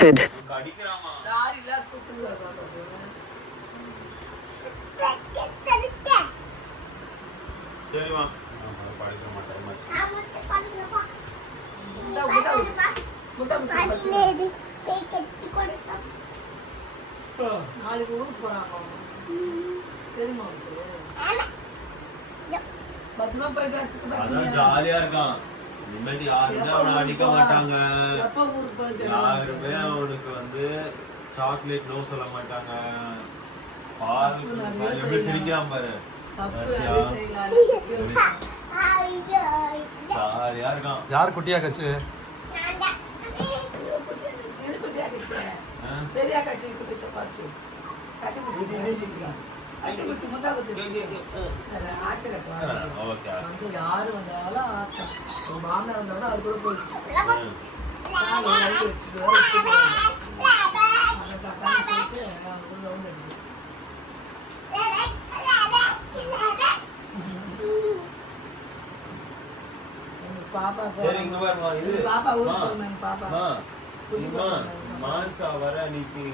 disconnected. சரிமா நாளைக்கு ஊருக்கு போறாங்க தெரியுமா பத்திரமா போயிட்டு ஜாலியா இருக்கான். இனிமேட்டு யாருமே அவனை அடிக்க மாட்டாங்க. யாருமே அவனுக்கு வந்து சாக்லேட் நோ சொல்ல மாட்டாங்க. எப்படி சிரிக்கிறான் பாரு. ஜாலியா இருக்கான். யார் குட்டியா கச்சு? பெரிய கட்சி பாச்சு கட்டி பிடிச்சி முந்தா ஆச்சரிய யாரு வந்தாலும் ஆசை மாமனார் வந்தவங்க அவர் கூட போயிடுச்சு பாப்பா பாப்பா ஊருக்கு போனாங்க பாப்பா மான்சா வர அன்னைக்கு